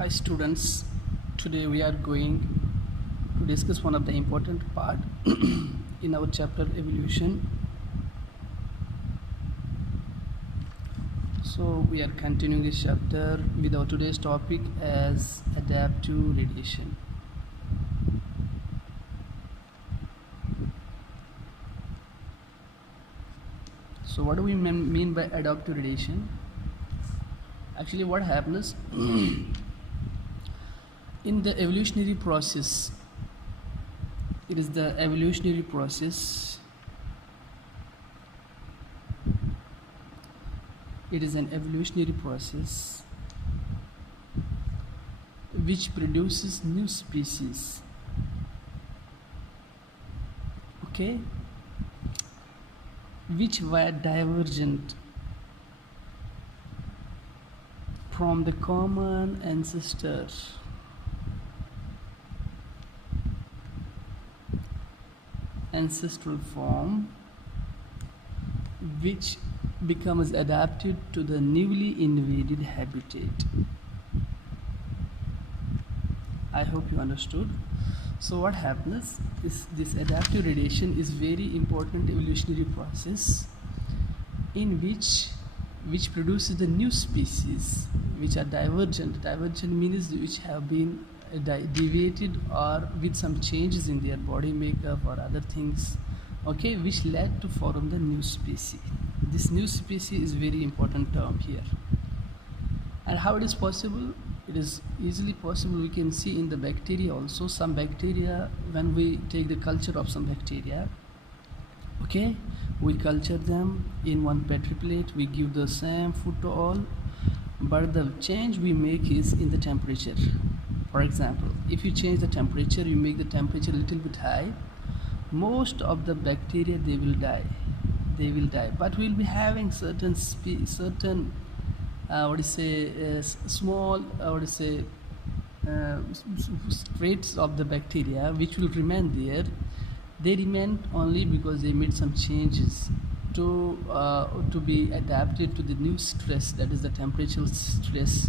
Hi students, today we are going to discuss one of the important part in our chapter evolution. So we are continuing this chapter with our today's topic as adaptive radiation. So what do we mean by adaptive radiation? Actually what happens in the evolutionary process, it is the evolutionary process, it is an evolutionary process which produces new species, okay, which were divergent from the common ancestor. Ancestral form, which becomes adapted to the newly invaded habitat. I hope you understood. So what happens is this adaptive radiation is very important evolutionary process in which produces the new species which are divergent. Divergent means which have been deviated or with some changes in their body makeup or other things, okay, which led to form the new species. This new species is very important term here. And how it is possible? It is easily possible. We can see in the bacteria also. Some bacteria, when we take the culture of some bacteria, okay, we culture them in one petri plate, we give the same food to all, but the change we make is in the temperature. For example, if you change the temperature, you make the temperature a little bit high, most of the bacteria they will die, but we'll be having certain small traits of the bacteria which will remain there. They remain only because they made some changes to be adapted to the new stress, that is the temperature stress,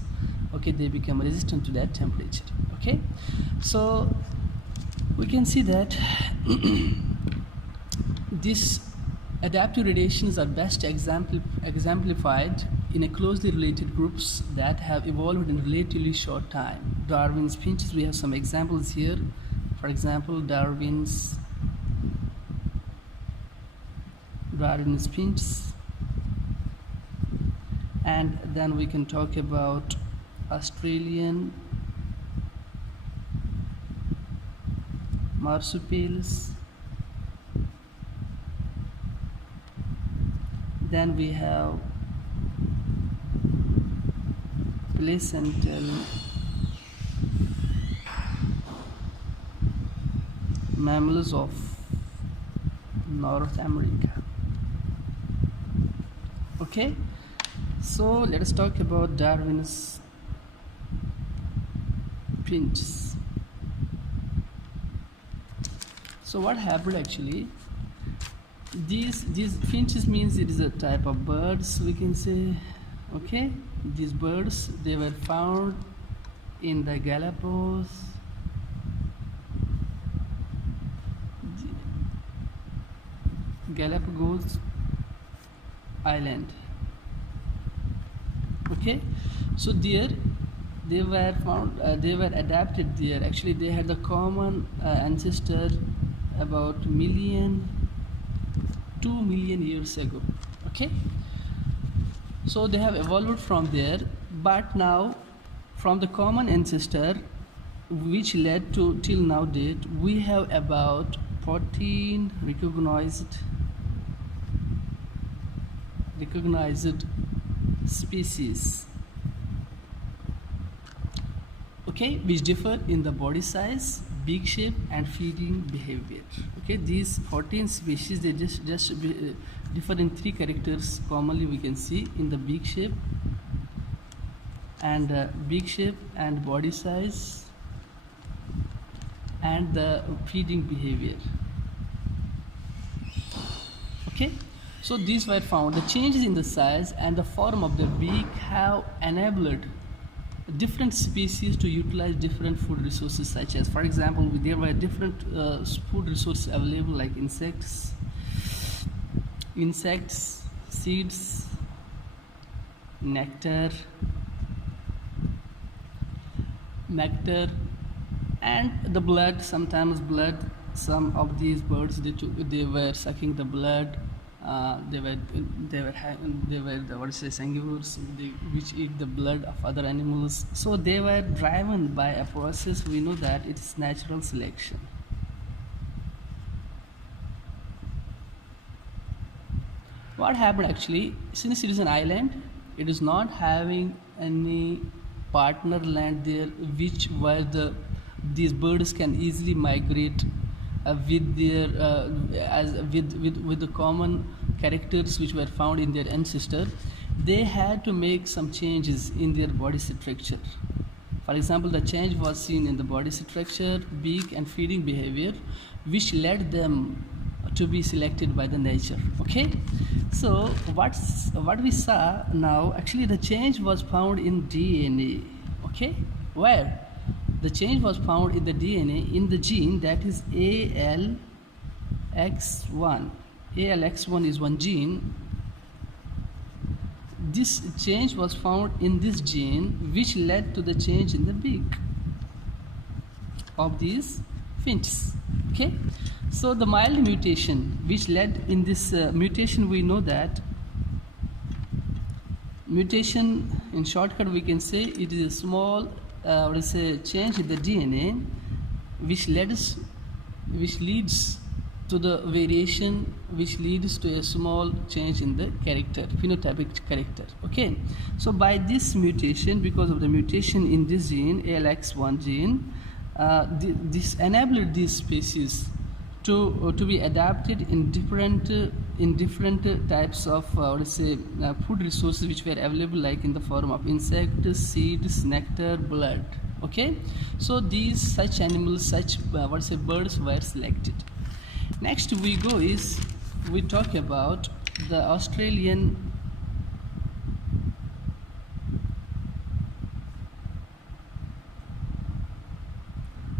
okay. They become resistant to that temperature, okay. So we can see that these adaptive radiations are best exemplified in a closely related groups that have evolved in relatively short time. Darwin's finches, we have some examples here. For example, Darwin's finches, and then we can talk about Australian marsupials. Then we have placental mammals of North America, okay. So let us talk about Darwin's finches. So what happened actually, these finches means it is a type of birds, we can say, okay. These birds, they were found in the Galapagos island, okay. So there they were found, they were adapted there. Actually they had the common ancestor about 2 million years ago, okay. So they have evolved from there, but now from the common ancestor which led to till now date, we have about 14 recognized species, okay, which differ in the body size, beak shape and feeding behavior, okay. These 14 species, they just differ in 3 characters commonly we can see in the beak shape and body size and the feeding behavior, okay. So these were found. The changes in the size and the form of the beak have enabled different species to utilize different food resources, such as, for example, there were different food resources available, like insects, seeds, nectar, and the blood. Sometimes blood. Some of these birds, they were sucking the blood. They were the, what is it, sanguivores, which eat the blood of other animals. So they were driven by a process. We know that it is natural selection. What happened actually, since it is an island, it is not having any partner land there, where these birds can easily migrate with their with the common characters which were found in their ancestor. They had to make some changes in their body structure. For example, the change was seen in the body structure, beak, and feeding behavior, which led them to be selected by the nature. Okay, so what we saw now, actually the change was found in DNA. Okay, where the change was found in the DNA, in the gene that is ALX1. ALX1 is one gene. This change was found in this gene, which led to the change in the beak of these finches. Okay, so the mild mutation which led in this mutation, we know that mutation, in shortcut we can say, it is a small change in the DNA which leads to the variation, which leads to a small change in the character, phenotypic character. Okay, so by this mutation, because of the mutation in this gene, ALX1 gene, this enabled these species to be adapted in different types of food resources which were available, like in the form of insects, seeds, nectar, blood. Okay, so these such animals, such birds were selected. Next we talk about the Australian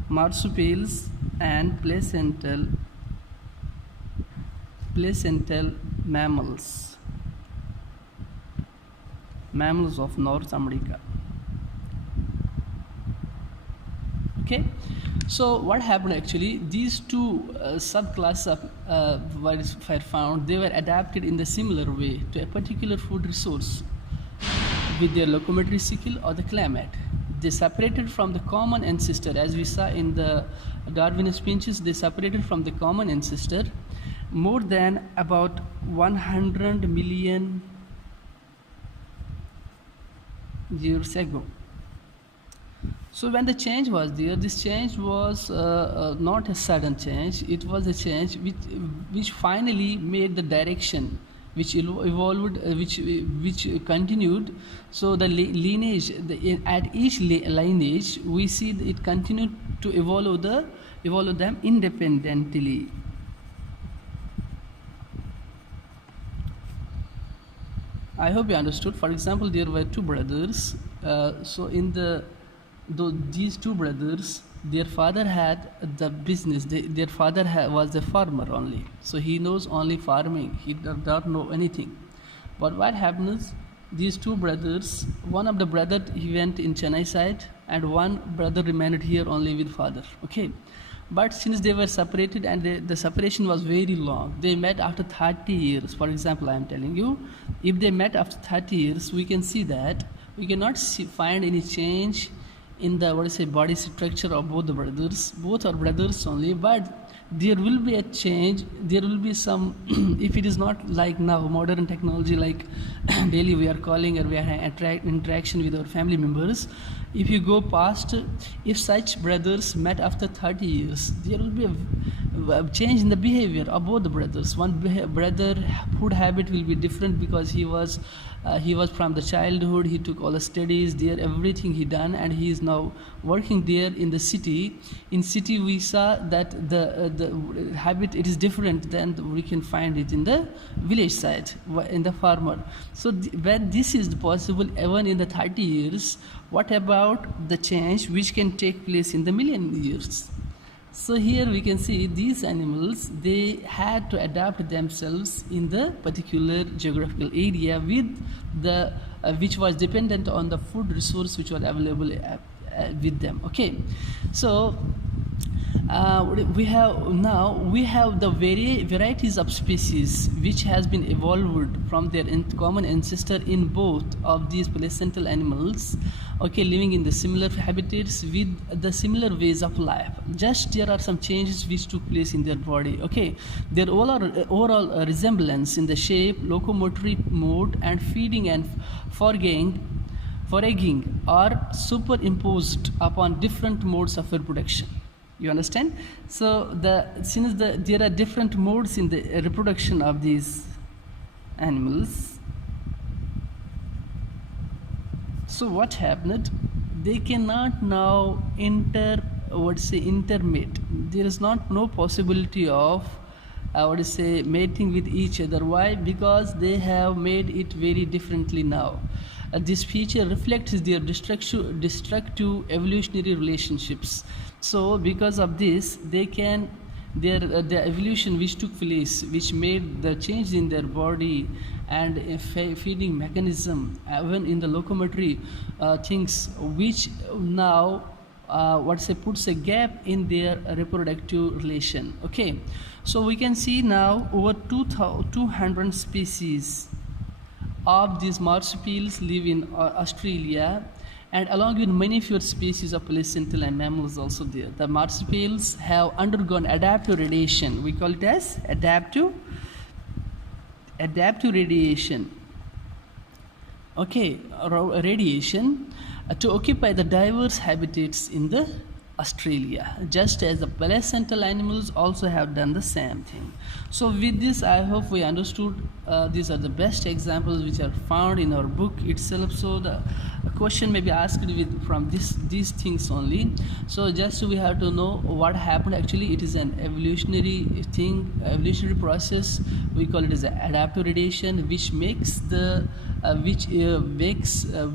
marsupials and placental mammals of North America. Okay, so what happened actually, these two subclasses were found. They were adapted in the similar way to a particular food resource with their locomotory skill or the climate. They separated from the common ancestor, as we saw in the Darwin finches. They separated from the common ancestor more than about 100 million years ago. So when the change was there, this change was not a sudden change. It was a change which finally made the direction, which evolved, which continued. So the lineage, at each lineage, we see it continued to evolve them independently. I hope you understood. For example, there were two brothers. So these two brothers, their father had the business. Their father was a farmer only, so he knows only farming. He does not know anything. But what happens? These two brothers, one of the brother, he went in Chennai side, and one brother remained here only with father. Okay, but since they were separated and the separation was very long, they met after 30 years. For example, I am telling you, if they met after 30 years, we can see that we cannot find any change in the body structure of both the brothers. Both are brothers only, but there will be a change. There will be some if it is not like now modern technology, like daily we are calling or we are interaction with our family members. If you go past, if such brothers met after 30 years, there will be a change in the behavior of both the brothers. One brother food habit will be different, because he was from the childhood, he took all the studies there, everything he done, and he is now working there in the city. In city we saw that the the habit, it is different than we can find it in the village side, in the farmer. So when this is possible even in the 30 years, what about the change which can take place in the million years? So here we can see these animals, they had to adapt themselves in the particular geographical area with the which was dependent on the food resource which was available with them. Okay, so we have the varieties of species which has been evolved from their common ancestor in both of these placental animals, okay, living in the similar habitats with the similar ways of life. Just there are some changes which took place in their body. Okay, their overall resemblance in the shape, locomotory mode, and feeding and foraging are superimposed upon different modes of reproduction. You understand? So since there are different modes in the reproduction of these animals, so what happened? They cannot now intermate. There is no possibility of mating with each other. Why? Because they have made it very differently now. This feature reflects their destructive evolutionary relationships. So because of this, the evolution which took place, which made the change in their body and a feeding mechanism, even in the locomotory things, which now puts a gap in their reproductive relation. Okay, so we can see now over 200 species of these marsupials live in Australia, and along with many fewer species of placental and mammals also there. The marsupials have undergone adaptive radiation. We call it as adaptive radiation. Okay, radiation to occupy the diverse habitats in the Australia, just as the placental animals also have done the same thing. So with this, I hope we understood these are the best examples which are found in our book itself. So the question may be asked from these things only. So just we have to know what happened. Actually, it is an evolutionary thing, evolutionary process. We call it as adaptive radiation, which makes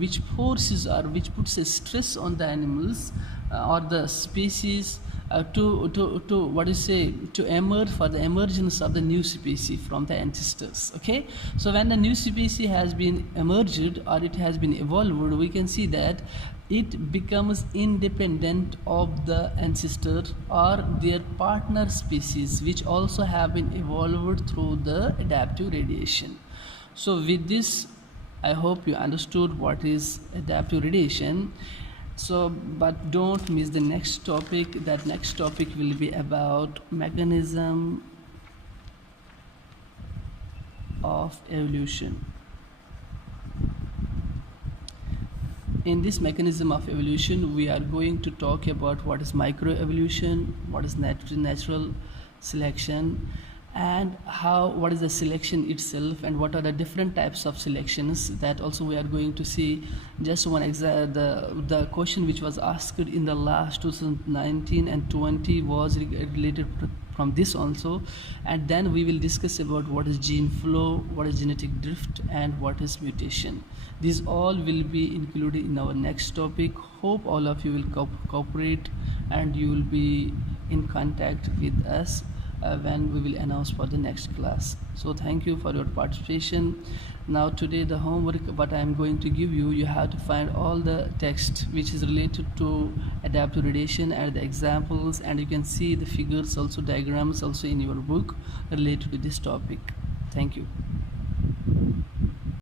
which forces or which puts a stress on the animals or the species to emerge, for the emergence of the new species from the ancestors. Okay, so when the new species has been emerged or it has been evolved, we can see that it becomes independent of the ancestor or their partner species, which also have been evolved through the adaptive radiation. So with this, I hope you understood what is adaptive radiation. So, but don't miss the next topic. That next topic will be about mechanism of evolution. In this mechanism of evolution, we are going to talk about what is microevolution, what is natural selection, and what is the selection itself, and what are the different types of selections. That also we are going to see. Just one the question which was asked in the last 2019 and 20 was related from this also, and then we will discuss about what is gene flow, what is genetic drift, and what is mutation. These all will be included in our next topic. Hope all of you will cooperate and you will be in contact with us when we will announce for the next class. So thank you for your participation. Now today the homework what I am going to give you, you have to find all the text which is related to adaptive radiation and the examples, and you can see the figures also, diagrams also in your book related to this topic. Thank you.